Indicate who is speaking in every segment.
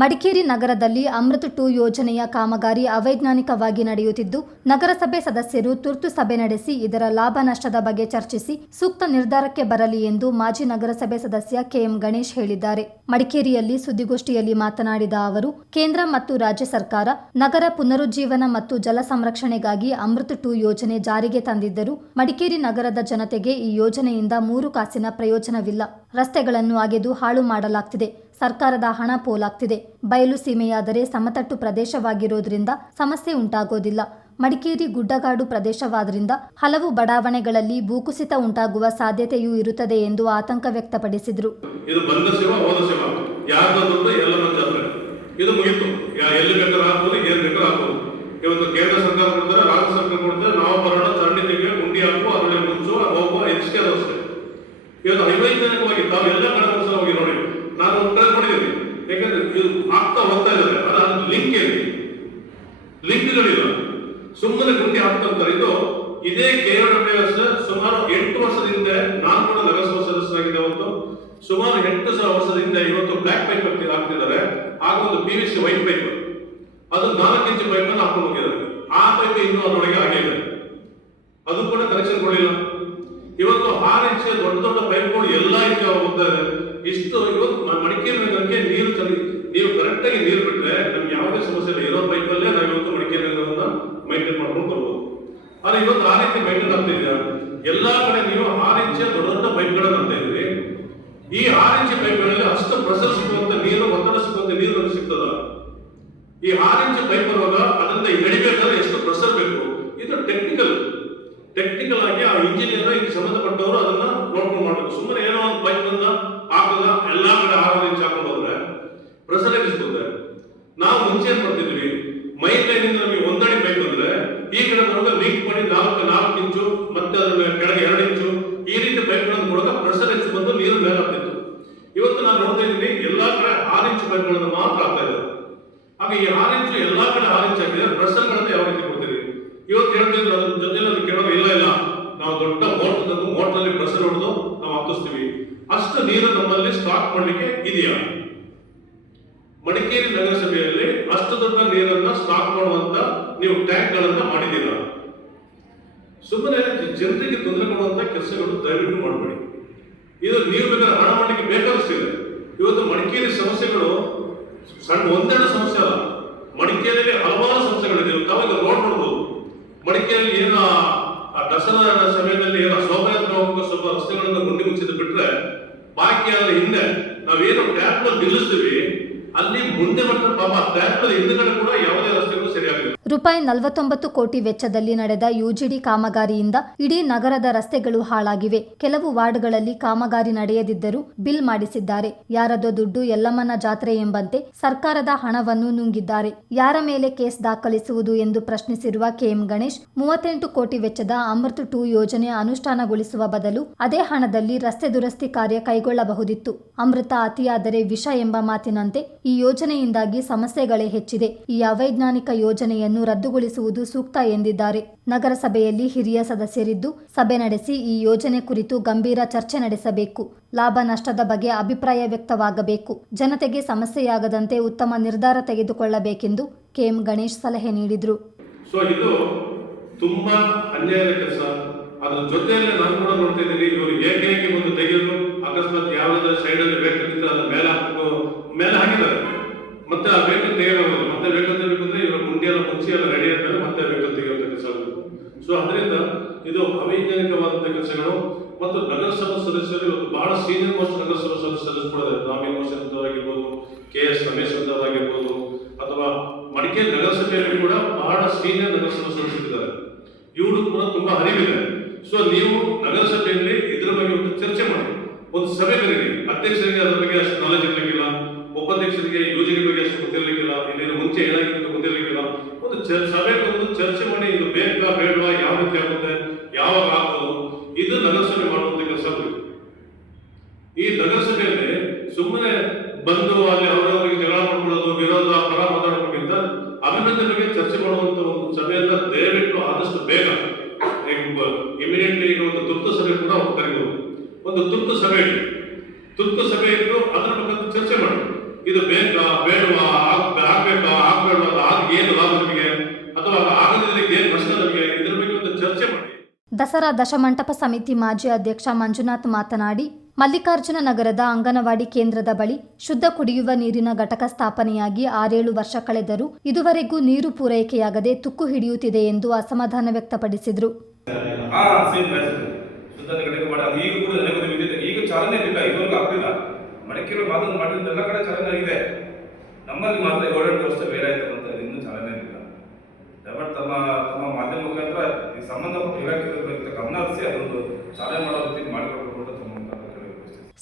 Speaker 1: ಮಡಿಕೇರಿ ನಗರದಲ್ಲಿ ಅಮೃತ್ ಟೂ ಯೋಜನೆಯ ಕಾಮಗಾರಿ ಅವೈಜ್ಞಾನಿಕವಾಗಿ ನಡೆಯುತ್ತಿದ್ದು, ನಗರಸಭೆ ಸದಸ್ಯರು ತುರ್ತು ಸಭೆ ನಡೆಸಿ ಇದರ ಲಾಭ ನಷ್ಟದ ಬಗ್ಗೆ ಚರ್ಚಿಸಿ ಸೂಕ್ತ ನಿರ್ಧಾರಕ್ಕೆ ಬರಲಿ ಎಂದು ಮಾಜಿ ನಗರಸಭೆ ಸದಸ್ಯ ಕೆಎಂ ಗಣೇಶ್ ಹೇಳಿದ್ದಾರೆ. ಮಡಿಕೇರಿಯಲ್ಲಿ ಸುದ್ದಿಗೋಷ್ಠಿಯಲ್ಲಿ ಮಾತನಾಡಿದ ಅವರು, ಕೇಂದ್ರ ಮತ್ತು ರಾಜ್ಯ ಸರ್ಕಾರ ನಗರ ಪುನರುಜ್ಜೀವನ ಮತ್ತು ಜಲ ಸಂರಕ್ಷಣೆಗಾಗಿ ಅಮೃತ್ ಟೂ ಯೋಜನೆ ಜಾರಿಗೆ ತಂದಿದ್ದರೂ, ಮಡಿಕೇರಿ ನಗರದ ಜನತೆಗೆ ಈ ಯೋಜನೆಯಿಂದ ಮೂರು ಕಾಸಿನ ಪ್ರಯೋಜನವಿಲ್ಲ. ರಸ್ತೆಗಳನ್ನು ಅಗೆದು ಹಾಳು ಮಾಡಲಾಗ್ತಿದೆ. ಸರ್ಕಾರದ ಹಣ ಪೋಲಾಗ್ತಿದೆ. ಬಯಲು ಸೀಮೆಯಾದರೆ ಸಮತಟ್ಟು ಪ್ರದೇಶವಾಗಿರೋದ್ರಿಂದ ಸಮಸ್ಯೆ ಉಂಟಾಗೋದಿಲ್ಲ. ಮಡಿಕೇರಿ ಗುಡ್ಡಗಾಡು ಪ್ರದೇಶವಾದ್ರಿಂದ ಹಲವು ಬಡಾವಣೆಗಳಲ್ಲಿ ಭೂಕುಸಿತ ಉಂಟಾಗುವ ಸಾಧ್ಯತೆಯೂ ಇರುತ್ತದೆ ಎಂದು ಆತಂಕ ವ್ಯಕ್ತಪಡಿಸಿದರು.
Speaker 2: ಕೇಂದ್ರ ಸರ್ಕಾರ ಕೊಡ್ತಾರೆ, ರಾಜ್ಯ ಸರ್ಕಾರ ಕೊಡ್ತಾರೆ, ನಾವು ಬರೋಣ ಚರಂಡಿ ತೆಗೆ ಗುಂಡಿ ಹಾಕು ಅದರಲ್ಲಿ ಮುಚ್ಚು ಹೋಗುವ ಇಷ್ಟೇ ಅದು ಅಷ್ಟೇ ಇವತ್ತು ಅವೈಜ್ಞಾನಿಕವಾಗಿ ತಾವು ಎಲ್ಲ ಕಡೆ ಒಂದ್ಸಲ ಹೋಗಿ ನೋಡಿ ನಾನು ಒಂದು ಕಡೆ ನೋಡಿದ್ದೀನಿ ಯಾಕಂದ್ರೆ ಇದು ಆಗ್ತಾ ಹೋಗ್ತಾ ಇದ್ದಾರೆ ಅದ್ರ ಲಿಂಕ್ ಏನು ಲಿಂಕ್ಗಳಿಲ್ಲ ಸುಮ್ಮನೆ ಗುಂಡಿ ಹಾಕ್ತಂತಾರೆ. ಇದು ಇದೇ ಕೆಆರ್ಡಬ್ಲ್ಯೂಎಸ್ ಸುಮಾರು ಎಂಟು ವರ್ಷದಿಂದ ನಾನು ಕೂಡ ನಗರಸಭಾ ಸದಸ್ಯರಾಗಿದ್ದೆ ಅವತ್ತು ಸುಮಾರು ಎಂಟು ಸಾವಿರ ವರ್ಷದಿಂದ ಇವತ್ತು ಬ್ಲಾಕ್ ಪೈಪ್ ಹಾಕ್ತಿದ್ದಾರೆ. ಆಗ ಒಂದು P V C white pipe ಅದು ನಾಲ್ಕು ಇಂಚು ಪೈಪ್ ಅನ್ನು ಹಾಕೊಂಡು ಹೋಗಿದ್ದಾರೆ. ಆ ಪೈಪ್ ಇನ್ನೂ ಅದರೊಳಗೆ ಆಗಿದೆ ಅದು ಕೂಡ ಕನೆಕ್ಷನ್ ಕೊಡಲಿಲ್ಲ. ಇವತ್ತು ಆರು ಇಂಚ್ ದೊಡ್ಡ ದೊಡ್ಡ ಪೈಪ್ಗಳು ಎಲ್ಲ ಇಂಚು ಹೋಗ್ತಾ ಇಷ್ಟು ಇವತ್ತು ಮಡಿಕೆ ನೀರು ನೀವು ಕರೆಕ್ಟಾಗಿ ನೀರು ರೀತಿ ಬೈಕ್ ಇದೆಯಾ ಎಲ್ಲಾ ಕಡೆ ನೀವು ಆರು ಇಂಚಿನ ದೊಡ್ಡ ದೊಡ್ಡ ಪೈಪ್ಗಳನ್ನು ಅಂತ ಇದ್ರಿ ಈ ಆರು ಬೈಕ್ಗಳಲ್ಲಿ ಅಷ್ಟು ಪ್ರೆಸರ್ ಸಿಗುವಂತ ನೀರು, ಒತ್ತಡ ಸಿಗುವಂತ ನೀರು ನಮ್ಗೆ ಸಿಗ್ತದ? ಈ ಆರು ಬೈಕ್ ಬರುವಾಗ ಅದರಿಂದ ಎಳಿಬೇಕಾದ್ರೆ ಎಷ್ಟು ಪ್ರೆಸರ್ ಬೇಕು? ಇದು ಟೆಕ್ನಿಕಲ್ ಟೆಕ್ನಿಕಲ್ ಆಗಿ ಆ ಇಂಜಿನಿಯರ್ ಇದಕ್ಕೆ ಸಂಬಂಧಪಟ್ಟವರು ಅದನ್ನ ನೋಡ್ಕೊಂಡು ಮಾಡಬೇಕು. ಸುಮ್ಮನೆ ಏನೋ ಒಂದು ಬೈಕ್ ಬಂದ ಹಾಕದ, ಎಲ್ಲಾ ಕಡೆ ಆರು ಇಂಚ್ ಹಾಕೊಂಡು ಹೋದ್ರೆ ಪ್ರೆಸರ್ ನಾವು ಮುಂಚೆ ಏನ್ ಮಾಡ್ತಿದ್ವಿ? ಮೈನ್ ಲೈನಿಂದ ನಮಗೆ ಒಂದಡಿ ಬೈಕ್ ಅಂದ್ರೆ ಈ ಕಡೆ ಬರುವಾಗ ಲಿಂಕ್ ಮಾಡಿ ನಾಲ್ಕು ಇಂಚು, ಮತ್ತೆ ಮೇಲೆ ಕೆಳಗೆ ಎರಡು ಇಂಚು, ಈ ರೀತಿ ಪೈಪ್ಗಳನ್ನು ಮೂಲಕ ಪ್ರೆಷರ್ ಹೆಚ್ಚು ಬಂದು ನೀರು ಮೇಲೆ ಆಗ್ತಿತ್ತು ಇವತ್ತು ನಾನು ನೋಡ್ತಾ ಇದ್ದೀನಿ, ಎಲ್ಲಾ ಕಡೆ ಆರು ಇಂಚು ಪೈಪ್ಗಳನ್ನು ಮಾತ್ರ ಆಗ್ತಾ ಇದೆ. ಹಾಗೆ ಈ ಆರು ಇಂಚು ಎಲ್ಲಾ ಕಡೆ ಆರು ಇಂಚು ಆಗಿದೆ ಪ್ರೆಷರ್ಗಳನ್ನು ಯಾವ ರೀತಿ ಕೊಡ್ತೀವಿ ಇವತ್ತು ಹೇಳ್ತಿದ್ರು ಅದ್ರ ಜೊತೆಲಿ ಅದು ಕೇಳೋದು ಇಲ್ಲ ಇಲ್ಲ. ನಾವು ದೊಡ್ಡ ಮೋಟರ್ ತಂದು ಮೋಟರ್ನಲ್ಲಿ ಪ್ರೆಷರ್ ಹೊಡೆದು ನಾವು ಹತ್ತಿಸ್ತೀವಿ. ಅಷ್ಟು ನೀರು ನಮ್ಮಲ್ಲಿ ಸ್ಟಾಕ್ ಮಾಡಲಿಕ್ಕೆ ಇದೆಯಾ? ಮಡಿಕೇರಿ ನಗರಸಭೆಯಲ್ಲಿ ಅಷ್ಟು ದೊಡ್ಡ ನೀರನ್ನ ಸ್ಟಾಕ್ ಮಾಡುವಂತ ನೀವು ಟ್ಯಾಂಕ್ ಗಳನ್ನ ಮಾಡಿದ್ದೀರಾ? ಸುಮ್ಮನೆ ಜನರಿಗೆ ತೊಂದರೆ ಕೊಡುವಂತ ಕೆಲಸಗಳು ದಯವಿಟ್ಟು ಮಾಡಬೇಡಿ. ಇದು ನೀವು ಬೇಕಾದ್ರೆ ಹಣ ಮಾಡಲಿಕ್ಕೆ ಬೇಕಾದಷ್ಟಿದೆ ಇವತ್ತು ಮಡಿಕೇರಿ ಸಮಸ್ಯೆಗಳು ಸಣ್ಣ ಒಂದೆರಡು ಸಮಸ್ಯೆ ಅಲ್ಲ. ಮಡಿಕೇರಿಯಲ್ಲಿ ಹಲವಾರು ಸಮಸ್ಯೆಗಳಿದೆ ತಾವಾಗ ರೋಡ್ ನೋಡ್ಬೋದು. ಮಡಿಕೇರಿಯಲ್ಲಿ ಏನು ಆ- ದಸರಾ ಸಮಯದಲ್ಲಿ ಏನೋ ಶೋಭಾಯಾತ್ರೆ ಹೋಗುವ ಸ್ವಲ್ಪ ರಸ್ತೆಗಳನ್ನು ಗುಂಡಿ ಮುಚ್ಚಿದ ಬಿಟ್ರೆ ಬಾಕಿ ಅದರ ಹಿಂದೆ ನಾವೇನು ಟ್ಯಾಪ್ ನಿಲ್ಲಿಸ್ತೀವಿ. ಅಲ್ಲಿ ಮುಂದೆ ಬಂದ ಪಾಪ ಟ್ಯಾಪ್ ಹಿಂದ್ಗಡೆ ಕೂಡ ಯಾವುದೇ ರಸ್ತೆಗಳು ಸರಿಯಾಗಿಲ್ಲ.
Speaker 1: ರೂಪಾಯಿ ನಲವತ್ತೊಂಬತ್ತು ಕೋಟಿ ವೆಚ್ಚದಲ್ಲಿ ನಡೆದ ಯುಜಿಡಿ ಕಾಮಗಾರಿಯಿಂದ ಇಡೀ ನಗರದ ರಸ್ತೆಗಳು ಹಾಳಾಗಿವೆ. ಕೆಲವು ವಾರ್ಡ್ಗಳಲ್ಲಿ ಕಾಮಗಾರಿ ನಡೆಯದಿದ್ದರೂ ಬಿಲ್ ಮಾಡಿಸಿದ್ದಾರೆ. ಯಾರದೋ ದುಡ್ಡು ಯಲ್ಲಮ್ಮನ ಜಾತ್ರೆ ಎಂಬಂತೆ ಸರ್ಕಾರದ ಹಣವನ್ನು ನುಂಗಿದ್ದಾರೆ. ಯಾರ ಮೇಲೆ ಕೇಸ್ ದಾಖಲಿಸುವುದು ಎಂದು ಪ್ರಶ್ನಿಸಿರುವ ಕೆಎಂ ಗಣೇಶ್, ಮೂವತ್ತೆಂಟು ಕೋಟಿ ವೆಚ್ಚದ ಅಮೃತ್ ಟೂ ಯೋಜನೆ ಅನುಷ್ಠಾನಗೊಳಿಸುವ ಬದಲು ಅದೇ ಹಣದಲ್ಲಿ ರಸ್ತೆ ದುರಸ್ತಿ ಕಾರ್ಯ ಕೈಗೊಳ್ಳಬಹುದಿತ್ತು. ಅಮೃತ ಅತಿಯಾದರೆ ವಿಷ ಎಂಬ ಮಾತಿನಂತೆ ಈ ಯೋಜನೆಯಿಂದಾಗಿ ಸಮಸ್ಯೆಗಳೇ ಹೆಚ್ಚಿದೆ. ಈ ಅವೈಜ್ಞಾನಿಕ ಯೋಜನೆಯನ್ನು ರದ್ದುಗೊಳಿಸುವುದು ಸೂಕ್ತ ಎಂದಿದ್ದಾರೆ. ನಗರಸಭೆಯಲ್ಲಿ ಹಿರಿಯ ಸದಸ್ಯರಿದ್ದು, ಸಭೆ ನಡೆಸಿ ಈ ಯೋಜನೆ ಕುರಿತು ಗಂಭೀರ ಚರ್ಚೆ ನಡೆಸಬೇಕು. ಲಾಭ ನಷ್ಟದ ಬಗ್ಗೆ ಅಭಿಪ್ರಾಯ ವ್ಯಕ್ತವಾಗಬೇಕು. ಜನತೆಗೆ ಸಮಸ್ಯೆಯಾಗದಂತೆ ಉತ್ತಮ ನಿರ್ಧಾರ ತೆಗೆದುಕೊಳ್ಳಬೇಕೆಂದು ಕೆಎಂ ಗಣೇಶ್ ಸಲಹೆ ನೀಡಿದರು.
Speaker 2: ಸೊ ಇದು ತುಂಬಾ ಅನ್ಯಾಯದ ಕೆಲಸ. ಅದ್ರ ಜೊತೆಯಲ್ಲಿ ನಾನು ಕೂಡ ನೋಡ್ತಾ ಇದ್ದೀನಿ, ಇವರು ಏಕೈಕಿ ಒಂದು ತೆಗೆದು ಅಕಸ್ಮಾತ್ ಯಾವುದಾದ್ರೂ ಸೈಡ್ ಅಲ್ಲಿ ವೆಹಿಕಲ್ ಇದ್ರೆ ಅದನ್ನ ಮೇಲೆ ಹಾಕೋ ಮೇಲೆ ಹಾಕಿದ್ದಾರೆ. ಮತ್ತೆ ಆ ಬೇಕು ತೆಗೆಯಬಹುದು ಮತ್ತೆ ವೆಹಿಕಲ್ ಕೆ ಎಸ್ ರಮೇಶ್ ಆಗಿರ್ಬೋದು ಅಥವಾ ಮಡಿಕೇರಿ ನಗರಸಭೆಯಲ್ಲಿ ಕೂಡ ಬಹಳ ಸೀನಿಯರ್ ನಗರಸಭಾ ಸದಸ್ಯರಿದ್ದಾರೆ ಇವರು ಕೂಡ ತುಂಬಾ ಅರಿವಿದೆ ಸೊ ನೀವು ನಗರಸಭೆಯಲ್ಲಿ ಇದರ ಬಗ್ಗೆ ಒಂದು ಚರ್ಚೆ ಮಾಡಿ, ಒಂದು ಸಭೆ ಕರೀರಿ.
Speaker 1: ದಸರಾ ದಶಮಂಟಪ ಸಮಿತಿ ಮಾಜಿ ಅಧ್ಯಕ್ಷ ಮಂಜುನಾಥ್ ಮಾತನಾಡಿ, ಮಲ್ಲಿಕಾರ್ಜುನ ನಗರದ ಅಂಗನವಾಡಿ ಕೇಂದ್ರದ ಬಳಿ ಶುದ್ಧ ಕುಡಿಯುವ ನೀರಿನ ಘಟಕ ಸ್ಥಾಪನೆಯಾಗಿ ಆರೇಳು ವರ್ಷ ಕಳೆದರೂ ಇದುವರೆಗೂ ನೀರು ಪೂರೈಕೆಯಾಗದೆ ತುಕ್ಕು ಹಿಡಿಯುತ್ತಿದೆ ಎಂದು ಅಸಮಾಧಾನ ವ್ಯಕ್ತಪಡಿಸಿದರು.
Speaker 3: ಹಾ ಸೇಮ್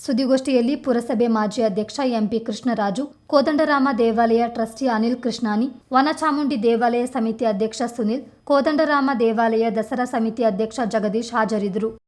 Speaker 1: ಸುದ್ದಿಗೋಷ್ಠಿಯಲ್ಲಿ ಪುರಸಭೆ ಮಾಜಿ ಅಧ್ಯಕ್ಷ ಎಂಪಿ ಕೃಷ್ಣರಾಜು, ಕೋದಂಡರಾಮ ದೇವಾಲಯ ಟ್ರಸ್ಟಿ ಅನಿಲ್ ಕೃಷ್ಣಾನಿ, ವನಚಾಮುಂಡಿ ದೇವಾಲಯ ಸಮಿತಿ ಅಧ್ಯಕ್ಷ ಸುನಿಲ್, ಕೋದಂಡರಾಮ ದೇವಾಲಯ ದಸರಾ ಸಮಿತಿ ಅಧ್ಯಕ್ಷ ಜಗದೀಶ್ ಹಾಜರಿದ್ದರು.